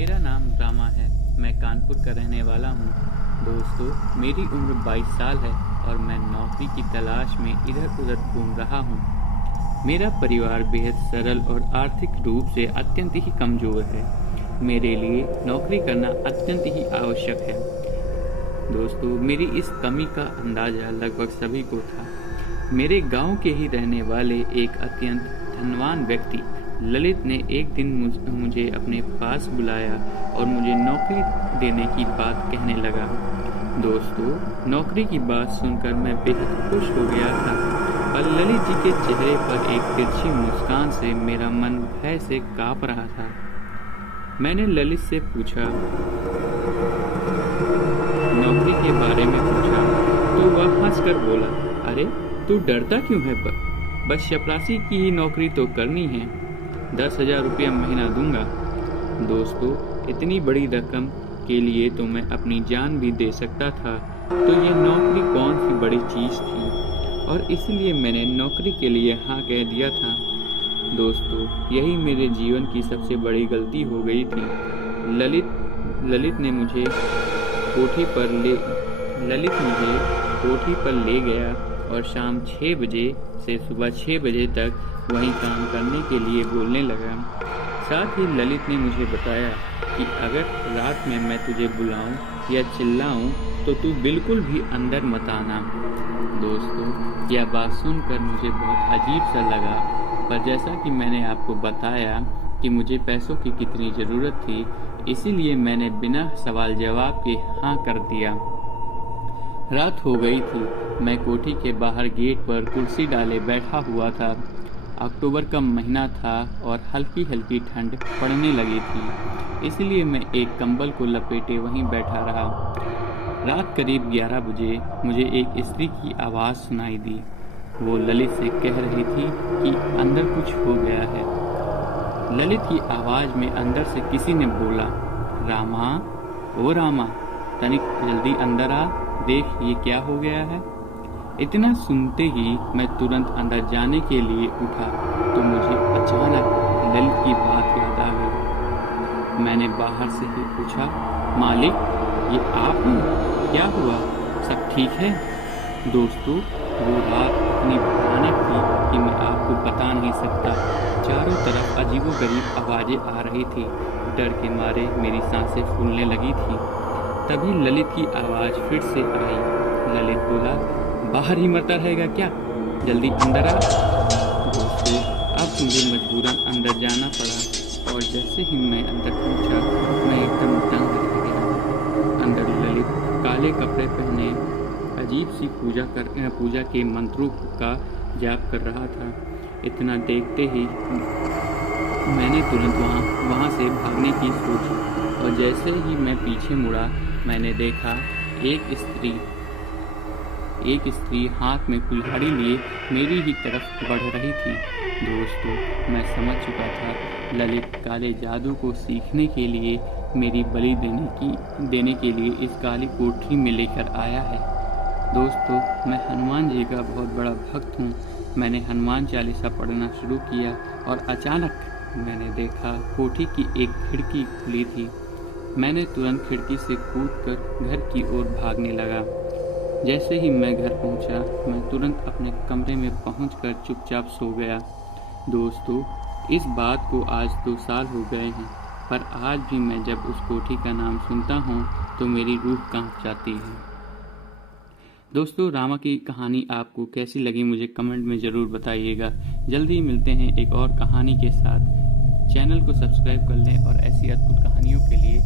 मेरा नाम रामा है। मैं कानपुर का रहने वाला हूँ। दोस्तों, मेरी उम्र 22 साल है और मैं नौकरी की तलाश में इधर उधर घूम रहा हूँ। मेरा परिवार बेहद सरल और आर्थिक रूप से अत्यंत ही कमज़ोर है। मेरे लिए नौकरी करना अत्यंत ही आवश्यक है। दोस्तों, मेरी इस कमी का अंदाज़ा लगभग सभी को था। मेरे गांव के ही रहने वाले एक अत्यंत धनवान व्यक्ति ललित ने एक दिन मुझे अपने पास बुलाया और मुझे नौकरी देने की बात कहने लगा। दोस्तों, नौकरी की बात सुनकर मैं बेहद खुश हो गया था और ललित जी के चेहरे पर एक तिरछी मुस्कान से मेरा मन भय से कांप रहा था। मैंने ललित से पूछा, नौकरी के बारे में पूछा तो वह हंसकर बोला, अरे तू डरता क्यों है? बस चपरासी की ही नौकरी तो करनी है। 10,000 रुपया महीना दूंगा। दोस्तों, इतनी बड़ी रकम के लिए तो मैं अपनी जान भी दे सकता था, तो ये नौकरी कौन सी बड़ी चीज़ थी, और इसलिए मैंने नौकरी के लिए हाँ कह दिया था। दोस्तों, यही मेरे जीवन की सबसे बड़ी गलती हो गई थी। ललित मुझे कोठी पर ले गया और शाम 6 बजे से सुबह 6 बजे तक वहीं काम करने के लिए बोलने लगा। साथ ही ललित ने मुझे बताया कि अगर रात में मैं तुझे बुलाऊं या चिल्लाऊं तो तू बिल्कुल भी अंदर मत आना। दोस्तों, यह बात सुनकर मुझे बहुत अजीब सा लगा, पर जैसा कि मैंने आपको बताया कि मुझे पैसों की कितनी ज़रूरत थी, इसीलिए मैंने बिना सवाल जवाब के हाँ कर दिया। रात हो गई थी। मैं कोठी के बाहर गेट पर कुर्सी डाले बैठा हुआ था। अक्टूबर का महीना था और हल्की हल्की ठंड पड़ने लगी थी, इसलिए मैं एक कंबल को लपेटे वहीं बैठा रहा। रात करीब 11 बजे मुझे एक स्त्री की आवाज़ सुनाई दी। वो ललित से कह रही थी कि अंदर कुछ हो गया है। ललित की आवाज़ में अंदर से किसी ने बोला, रामा, ओ रामा, तनिक जल्दी अंदर आ, देख ये क्या हो गया है। इतना सुनते ही मैं तुरंत अंदर जाने के लिए उठा तो मुझे अचानक ललित की बात याद आ गई। मैंने बाहर से ही पूछा, मालिक, ये आप हो? क्या हुआ? सब ठीक है? दोस्तों, वो रात इतनी भयानक थी कि मैं आपको बता नहीं सकता। चारों तरफ अजीबोगरीब आवाज़ें आ रही थी। डर के मारे मेरी सांसें फूलने लगी थी। तभी ललित की आवाज़ फिर से आई। ललित बोला, बाहर ही मरता रहेगा क्या? जल्दी अंदर आ। दोस्तों, अब मुझे मजबूरन अंदर जाना पड़ा और जैसे ही मैं अंदर पहुंचा, मैं एकदम दंग रह गया। अंदर ललित काले कपड़े पहने अजीब सी पूजा के मंत्रों का जाप कर रहा था। इतना देखते ही मैंने तुरंत वहाँ से भागने की सोची और जैसे ही मैं पीछे मुड़ा, मैंने देखा एक स्त्री हाथ में कुल्हाड़ी लिए मेरी ही तरफ बढ़ रही थी। दोस्तों, मैं समझ चुका था ललित काले जादू को सीखने के लिए मेरी बलि देने के लिए इस काली कोठरी में लेकर आया है। दोस्तों, मैं हनुमान जी का बहुत बड़ा भक्त हूँ। मैंने हनुमान चालीसा पढ़ना शुरू किया और अचानक मैंने देखा कोठी की एक खिड़की खुली थी। मैंने तुरंत खिड़की से कूदकर घर की ओर भागने लगा। जैसे ही मैं घर पहुंचा, मैं तुरंत अपने कमरे में पहुंचकर चुपचाप सो गया। दोस्तों, इस बात को आज 2 साल हो गए हैं, पर आज भी मैं जब उस कोठी का नाम सुनता हूं तो मेरी रूह कांप जाती है। दोस्तों, रामा की कहानी आपको कैसी लगी मुझे कमेंट में ज़रूर बताइएगा। जल्दी मिलते हैं एक और कहानी के साथ। चैनल को सब्सक्राइब कर लें और ऐसी अद्भुत कहानियों के लिए